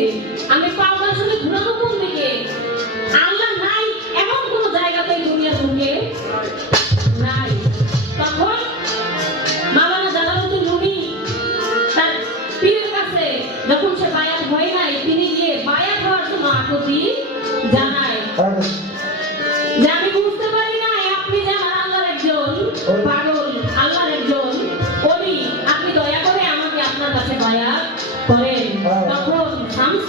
মধ্যে আমি পাওনার সাথে ঘুরানো কোন দিকে আল্লাহ নাই এমন কোন জায়গাতে দুনিয়া ঢুকে নাই। তখন মালানা জালালুদ্দিন রুমি তার পীরের কাছে যখন সে বায়াত হয় নাই তিনি গিয়ে বায়াত হওয়ার জন্য আপত্তি জানায়। হ্যাঁ, বুঝতে পারি নাই আপনি জানার আল্লাহর একজন পাগল আল্লাহর একজন অলি আপনি দয়া করে আমাকে আপনার কাছে বায়াত করেন। হ্যাঁ। তখন